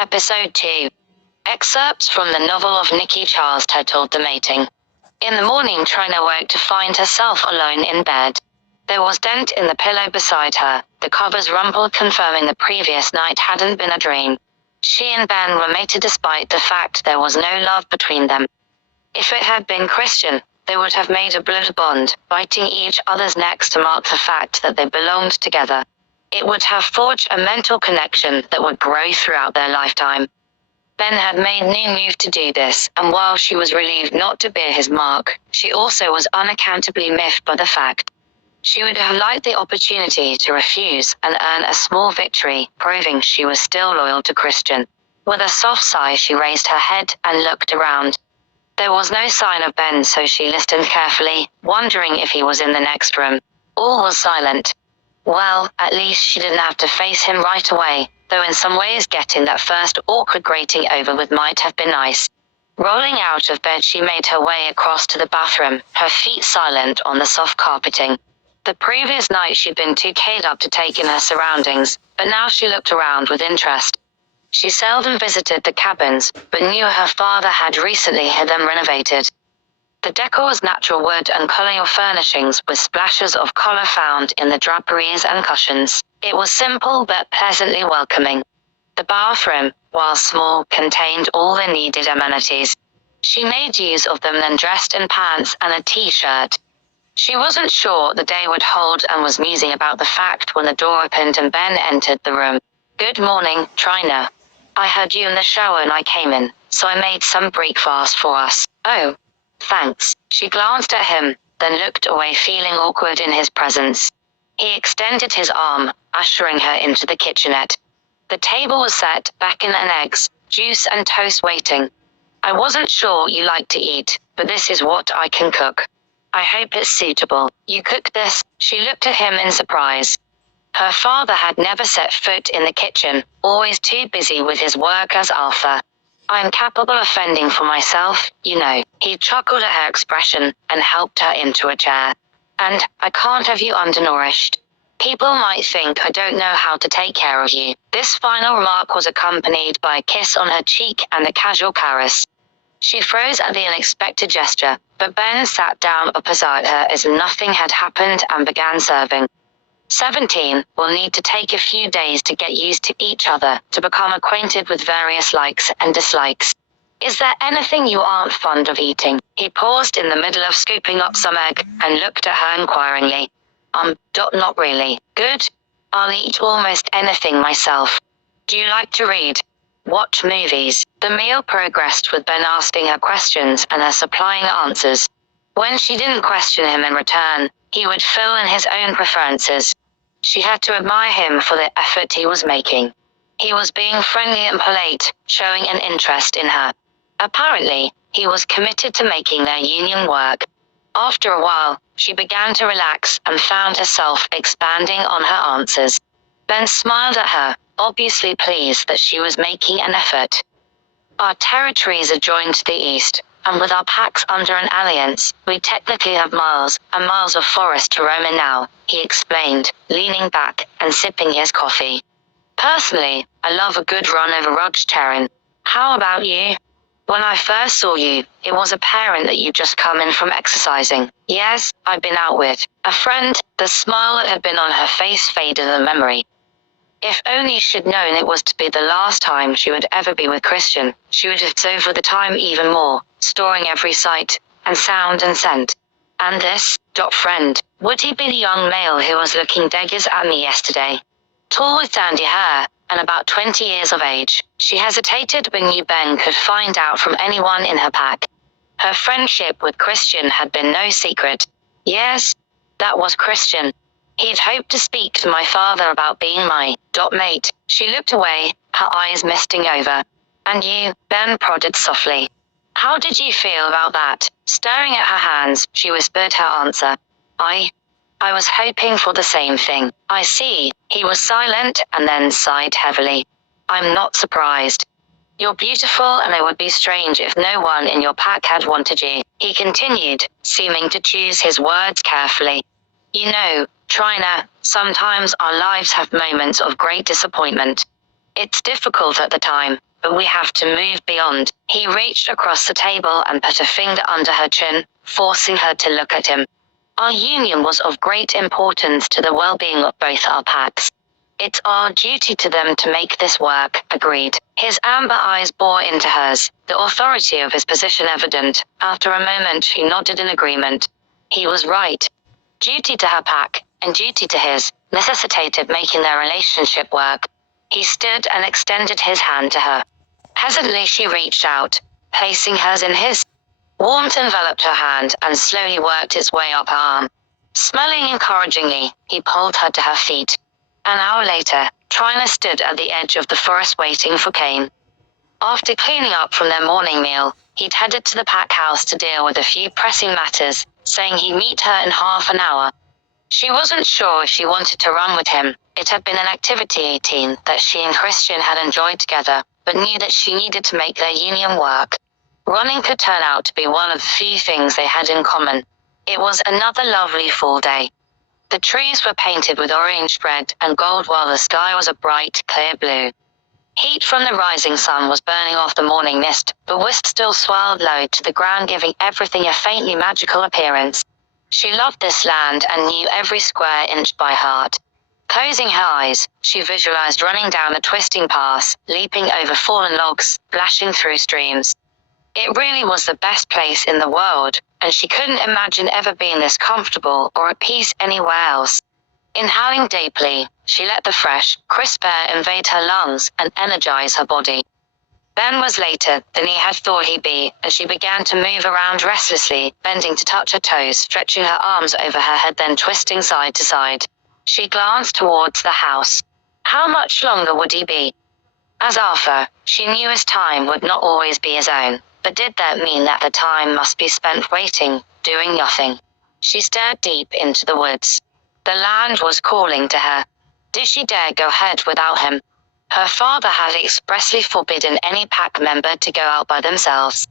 Episode 2. Excerpts from the novel of Nikki Charles titled The Mating. In the morning, Trina woke to find herself alone in bed. There was dent in the pillow beside her, the covers rumpled, confirming the previous night hadn't been a dream. She and Ben were mated despite the fact there was no love between them. If it had been Christian, they would have made a blood bond, biting each other's necks to mark the fact that they belonged together. It would have forged a mental connection that would grow throughout their lifetime. Ben had made no move to do this, and while she was relieved not to bear his mark, she also was unaccountably miffed by the fact. She would have liked the opportunity to refuse and earn a small victory, proving she was still loyal to Christian. With a soft sigh, she raised her head and looked around. There was no sign of Ben, so she listened carefully, wondering if he was in the next room. All was silent. Well, at least she didn't have to face him right away, though in some ways getting that first awkward grating over with might have been nice. Rolling out of bed, she made her way across to the bathroom, her feet silent on the soft carpeting. The previous night she'd been too keyed up to take in her surroundings, but now she looked around with interest. She seldom visited the cabins, but knew her father had recently had them renovated. The decor was natural wood and colonial furnishings with splashes of color found in the draperies and cushions. It was simple but pleasantly welcoming. The bathroom, while small, contained all the needed amenities. She made use of them, then dressed in pants and a t-shirt. She wasn't sure what the day would hold and was musing about the fact when the door opened and Ben entered the room. "Good morning, Trina. I heard you in the shower and I came in, so I made some breakfast for us." "Oh, thanks." She glanced at him, then looked away, feeling awkward in his presence. He extended his arm, ushering her into the kitchenette. The table was set, bacon and eggs, juice and toast waiting. "I wasn't sure you liked to eat, but this is what I can cook. I hope it's suitable." "You cooked this?" She looked at him in surprise. Her father had never set foot in the kitchen, always too busy with his work as Arthur. "I'm capable of fending for myself, you know." He chuckled at her expression and helped her into a chair. "And I can't have you undernourished. People might think I don't know how to take care of you." This final remark was accompanied by a kiss on her cheek and a casual caress. She froze at the unexpected gesture, but Ben sat down opposite her as if nothing had happened and began serving. 17 will need to take a few days to get used to each other, to become acquainted with various likes and dislikes. "Is there anything you aren't fond of eating?" He paused in the middle of scooping up some egg and looked at her inquiringly. Not really." "Good. I'll eat almost anything myself." "Do you like to read? Watch movies?" The meal progressed with Ben asking her questions and her supplying answers. When she didn't question him in return, he would fill in his own preferences. She had to admire him for the effort he was making. He was being friendly and polite, showing an interest in her. Apparently, he was committed to making their union work. After a while, she began to relax and found herself expanding on her answers. Ben smiled at her, obviously pleased that she was making an effort. "Our territories are joined to the east, and with our packs under an alliance, we technically have miles and miles of forest to roam in now," he explained, leaning back and sipping his coffee. "Personally, I love a good run over Rudge Terrain. How about you?" "When I first saw you, it was apparent that you'd just come in from exercising." "Yes, I've been out with a friend." The smile that had been on her face faded in memory. If only she'd known it was to be the last time she would ever be with Christian, she would have savored the time even more, storing every sight and sound and scent. "And this friend, would he be the young male who was looking daggers at me yesterday? Tall with sandy hair, and about 20 years of age." She hesitated but knew Ben could find out from anyone in her pack. Her friendship with Christian had been no secret. "Yes, that was Christian. He'd hoped to speak to my father about being my mate." She looked away, her eyes misting over. "And you?" Ben prodded softly. "How did you feel about that?" Staring at her hands, she whispered her answer. I was hoping for the same thing." "I see." He was silent and then sighed heavily. "I'm not surprised. You're beautiful, and it would be strange if no one in your pack had wanted you," he continued, seeming to choose his words carefully. "You know, Trina, sometimes our lives have moments of great disappointment. It's difficult at the time, but we have to move beyond. He reached across the table and put a finger under her chin, forcing her to look at him. Our union was of great importance to the well-being of both our packs. It's our duty to them to make this work, agreed. His amber eyes bore into hers, the authority of his position evident. After a moment she nodded in agreement. He was right. Duty to her pack, and duty to his, necessitated making their relationship work. He stood and extended his hand to her. Hesitantly she reached out, placing hers in his. Warmth enveloped her hand and slowly worked its way up her arm. Smiling encouragingly, he pulled her to her feet. An hour later, Trina stood at the edge of the forest waiting for Cain. After cleaning up from their morning meal, he'd headed to the pack house to deal with a few pressing matters, saying he'd meet her in half an hour. She wasn't sure if she wanted to run with him. It had been an activity team that she and Christian had enjoyed together, but knew that she needed to make their union work. Running could turn out to be one of the few things they had in common. It was another lovely fall day. The trees were painted with orange, red, and gold while the sky was a bright, clear blue. Heat from the rising sun was burning off the morning mist, but whist still swirled low to the ground, giving everything a faintly magical appearance. She loved this land and knew every square inch by heart. Closing her eyes, she visualized running down a twisting path, leaping over fallen logs, splashing through streams. It really was the best place in the world, and she couldn't imagine ever being this comfortable or at peace anywhere else. Inhaling deeply, she let the fresh, crisp air invade her lungs and energize her body. Ben was later than he had thought he'd be, and she began to move around restlessly, bending to touch her toes, stretching her arms over her head, then twisting side to side. She glanced towards the house. How much longer would he be? As Arthur, she knew his time would not always be his own, but did that mean that the time must be spent waiting, doing nothing? She stared deep into the woods. The land was calling to her. Did she dare go ahead without him? Her father had expressly forbidden any pack member to go out by themselves.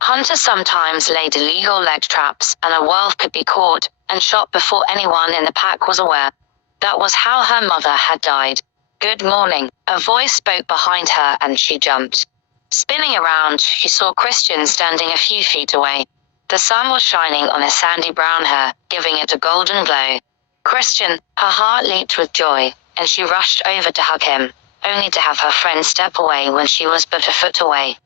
Hunters sometimes laid illegal lead traps, and a wolf could be caught and shot before anyone in the pack was aware. That was how her mother had died. Good morning, a voice spoke behind her and she jumped. Spinning around, she saw Christian standing a few feet away. The sun was shining on his sandy brown hair, giving it a golden glow. Christian, her heart leaped with joy, and she rushed over to hug him, only to have her friend step away when she was but a foot away.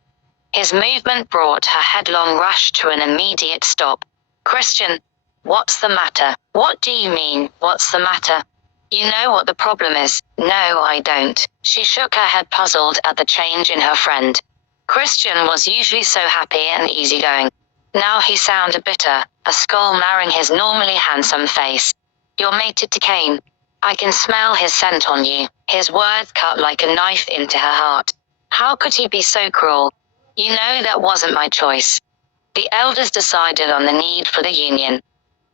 His movement brought her headlong rush to an immediate stop. Christian, what's the matter? What do you mean, what's the matter? You know what the problem is. No, I don't. She shook her head, puzzled at the change in her friend. Christian was usually so happy and easygoing. Now he sounded bitter, a scowl marring his normally handsome face. You're mated to Cain. I can smell his scent on you. His words cut like a knife into her heart. How could he be so cruel? You know that wasn't my choice. The elders decided on the need for the union.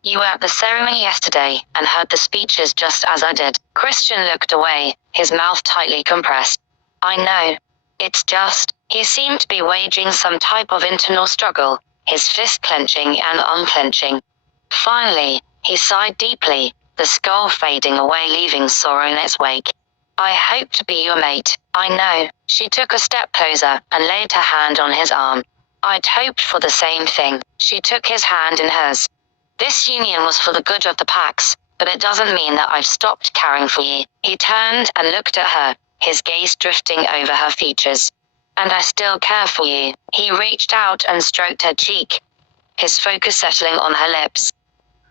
You were at the ceremony yesterday and heard the speeches just as I did. Christian looked away, his mouth tightly compressed. I know. It's just, he seemed to be waging some type of internal struggle, his fist clenching and unclenching. Finally, he sighed deeply, the skull fading away, leaving sorrow in its wake. I hope to be your mate. I know. She took a step closer and laid her hand on his arm. I'd hoped for the same thing. She took his hand in hers. This union was for the good of the packs, but it doesn't mean that I've stopped caring for you. He turned and looked at her, his gaze drifting over her features. And I still care for you. He reached out and stroked her cheek, his focus settling on her lips.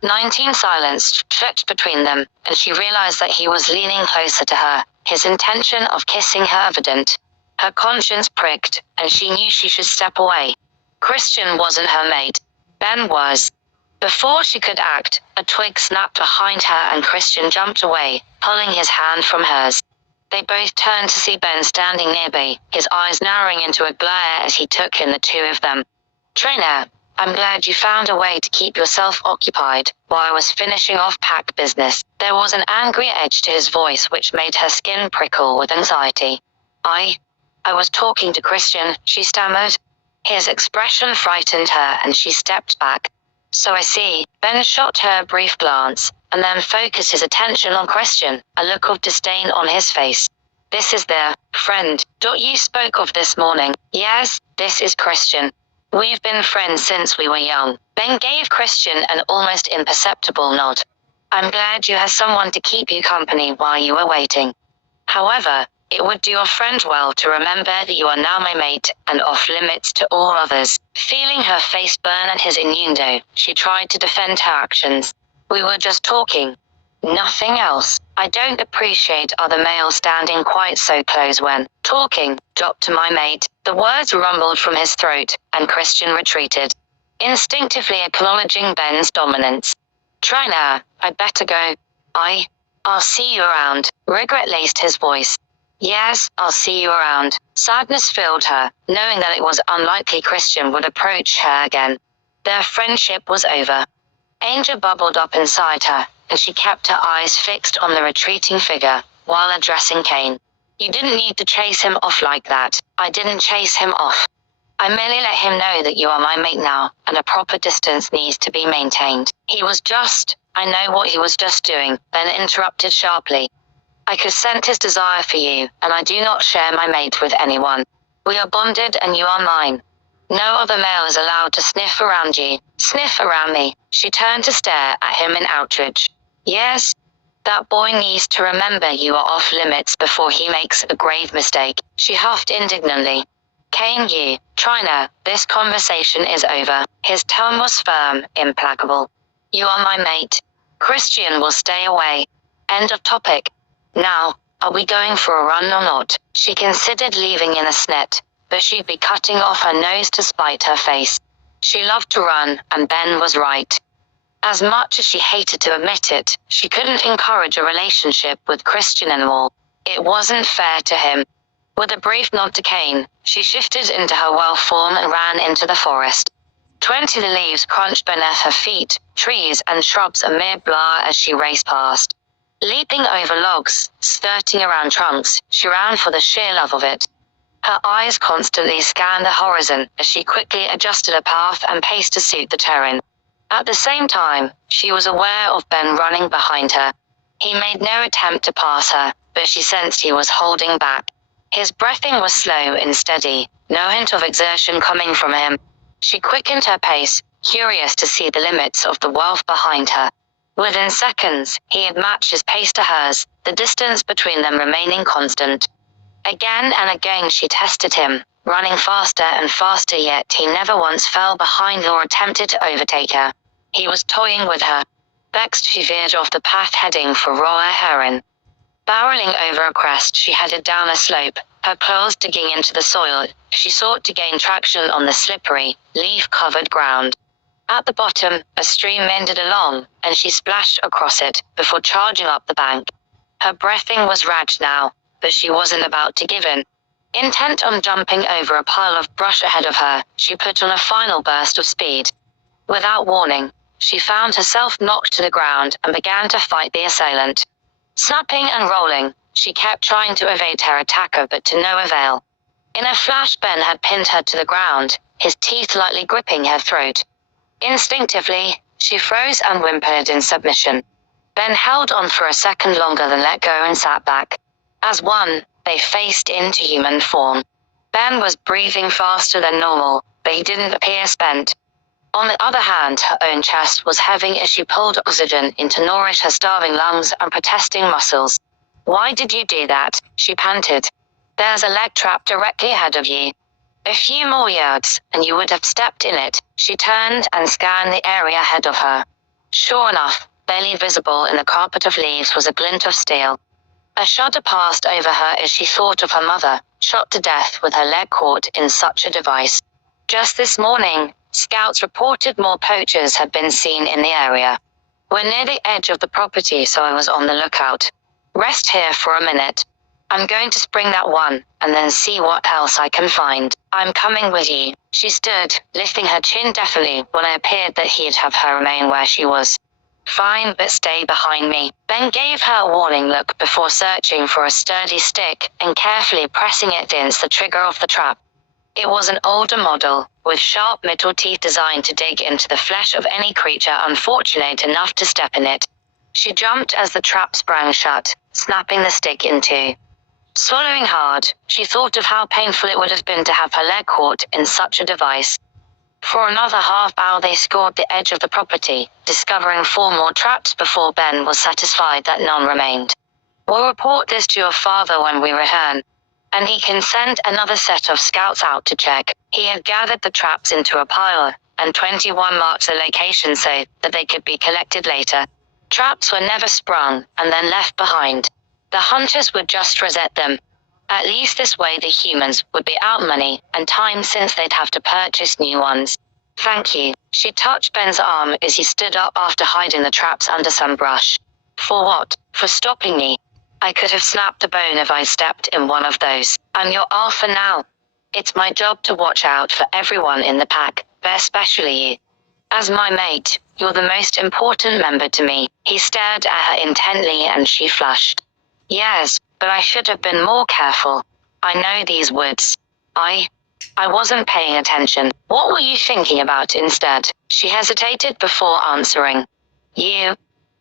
19 silence stretched between them, and she realized that he was leaning closer to her, his intention of kissing her evident. Her conscience pricked, and she knew she should step away. Christian wasn't her mate. Ben was. Before she could act, a twig snapped behind her and Christian jumped away, pulling his hand from hers. They both turned to see Ben standing nearby, his eyes narrowing into a glare as he took in the two of them. Trina, I'm glad you found a way to keep yourself occupied while I was finishing off pack business. There was an angry edge to his voice which made her skin prickle with anxiety. I was talking to Christian, she stammered. His expression frightened her and she stepped back. So I see. Ben shot her a brief glance, and then focused his attention on Christian, a look of disdain on his face. This is the friend you spoke of this morning. Yes, this is Christian. We've been friends since we were young. Ben gave Christian an almost imperceptible nod. I'm glad you had someone to keep you company while you were waiting. However, it would do your friend well to remember that you are now my mate, and off limits to all others. Feeling her face burn at his innuendo, she tried to defend her actions. We were just talking. Nothing else. I don't appreciate other males standing quite so close when talking. Drop to my mate. The words rumbled from his throat, and Christian retreated, instinctively acknowledging Ben's dominance. Trina, I'd better go. I'll see you around. Regret laced his voice. Yes, I'll see you around. Sadness filled her, knowing that it was unlikely Christian would approach her again. Their friendship was over. Anger bubbled up inside her, and she kept her eyes fixed on the retreating figure, while addressing Kane. You didn't need to chase him off like that. I didn't chase him off. I merely let him know that you are my mate now, and a proper distance needs to be maintained. I know what he was just doing, Ben interrupted sharply. I could sense his desire for you, and I do not share my mate with anyone. We are bonded and you are mine. No other male is allowed to sniff around you. Sniff around me. She turned to stare at him in outrage. Yes? That boy needs to remember you are off limits before he makes a grave mistake. She huffed indignantly. Kane, Trina, this conversation is over. His tone was firm, implacable. You are my mate. Christian will stay away. End of topic. Now, are we going for a run or not? She considered leaving in a snet, but she'd be cutting off her nose to spite her face. She loved to run, and Ben was right. As much as she hated to admit it, she couldn't encourage a relationship with Christian anymore. It wasn't fair to him. With a brief nod to Kane, she shifted into her well-form and ran into the forest. 20 the leaves crunched beneath her feet, trees and shrubs a mere blur as she raced past. Leaping over logs, skirting around trunks, she ran for the sheer love of it. Her eyes constantly scanned the horizon as she quickly adjusted her path and pace to suit the terrain. At the same time, she was aware of Ben running behind her. He made no attempt to pass her, but she sensed he was holding back. His breathing was slow and steady, no hint of exertion coming from him. She quickened her pace, curious to see the limits of the world behind her. Within seconds, he had matched his pace to hers, the distance between them remaining constant. Again and again she tested him, running faster and faster, yet he never once fell behind or attempted to overtake her. He was toying with her. Vexed, she veered off the path heading for Roa Heron. Barreling over a crest, she headed down a slope, her claws digging into the soil. She sought to gain traction on the slippery, leaf-covered ground. At the bottom, a stream ended along, and she splashed across it, before charging up the bank. Her breathing was ragged now, but she wasn't about to give in. Intent on jumping over a pile of brush ahead of her, she put on a final burst of speed. Without warning, she found herself knocked to the ground and began to fight the assailant. Snapping and rolling, she kept trying to evade her attacker, but to no avail. In a flash, Ben had pinned her to the ground, his teeth lightly gripping her throat. Instinctively, she froze and whimpered in submission. Ben held on for a second longer, then let go and sat back. As one, they faced into human form. Ben was breathing faster than normal, but he didn't appear spent. On the other hand, her own chest was heavy as she pulled oxygen in to nourish her starving lungs and protesting muscles. Why did you do that? She panted. There's a leg trap directly ahead of you. A few more yards, and you would have stepped in it. She turned and scanned the area ahead of her. Sure enough, barely visible in the carpet of leaves was a glint of steel. A shudder passed over her as she thought of her mother, shot to death with her leg caught in such a device. Just this morning, scouts reported more poachers had been seen in the area. We're near the edge of the property, so I was on the lookout. Rest here for a minute. I'm going to spring that one, and then see what else I can find. I'm coming with you. She stood, lifting her chin deftly when it appeared that he'd have her remain where she was. Fine, but stay behind me. Ben gave her a warning look before searching for a sturdy stick and carefully pressing it against the trigger of the trap. It was an older model, with sharp metal teeth designed to dig into the flesh of any creature unfortunate enough to step in it. She jumped as the trap sprang shut, snapping the stick in two. Swallowing hard, she thought of how painful it would have been to have her leg caught in such a device. For another half hour they scored the edge of the property, discovering 4 more traps before Ben was satisfied that none remained. "We'll report this to your father when we return, and he can send another set of scouts out to check." He had gathered the traps into a pile, and 21 marked the location so that they could be collected later. Traps were never sprung and then left behind. The hunters would just reset them. At least this way the humans would be out money and time since they'd have to purchase new ones. "Thank you." She touched Ben's arm as he stood up after hiding the traps under some brush. "For what?" "For stopping me. I could have snapped a bone if I stepped in one of those. I'm your alpha now. It's my job to watch out for everyone in the pack, but especially you. As my mate, you're the most important member to me." He stared at her intently and she flushed. "Yes, but I should have been more careful. I know these woods. I wasn't paying attention." "What were you thinking about instead?" She hesitated before answering. "You.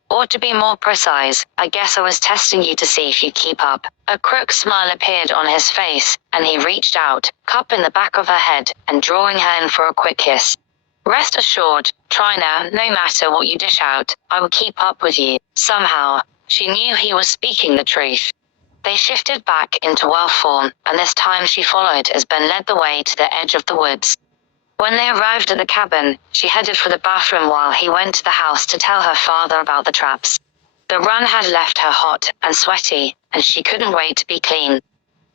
Or to be more precise, I guess I was testing you to see if you keep up." A crook smile appeared on his face, and he reached out, cupping the back of her head and drawing her in for a quick kiss. "Rest assured, Trina, no matter what you dish out, I will keep up with you." Somehow, she knew he was speaking the truth. They shifted back into well form, and this time she followed as Ben led the way to the edge of the woods. When they arrived at the cabin, she headed for the bathroom while he went to the house to tell her father about the traps. The run had left her hot and sweaty, and she couldn't wait to be clean.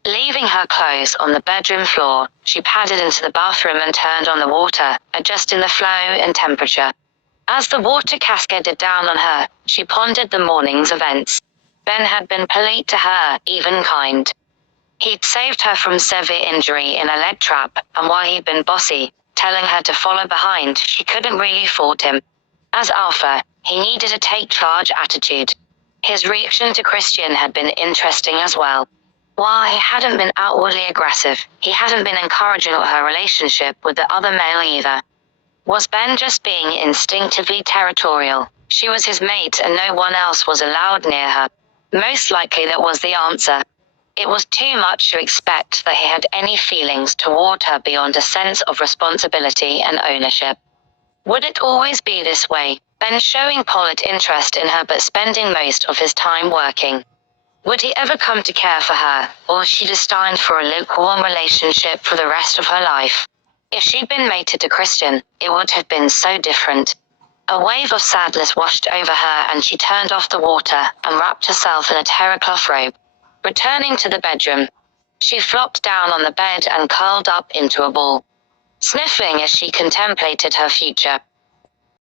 Leaving her clothes on the bedroom floor, she padded into the bathroom and turned on the water, adjusting the flow and temperature. As the water cascaded down on her, she pondered the morning's events. Ben had been polite to her, even kind. He'd saved her from severe injury in a leg trap, and while he'd been bossy, telling her to follow behind, she couldn't really fault him. As alpha, he needed a take-charge attitude. His reaction to Christian had been interesting as well. While he hadn't been outwardly aggressive, he hadn't been encouraging her relationship with the other male either. Was Ben just being instinctively territorial? She was his mate and no one else was allowed near her. Most likely that was the answer. It was too much to expect that he had any feelings toward her beyond a sense of responsibility and ownership. Would it always be this way, Ben showing polite interest in her but spending most of his time working? Would he ever come to care for her, or was she destined for a lukewarm relationship for the rest of her life? If she'd been mated to Christian, it would have been so different. A wave of sadness washed over her and she turned off the water and wrapped herself in a terracloth robe. Returning to the bedroom, she flopped down on the bed and curled up into a ball, sniffling as she contemplated her future.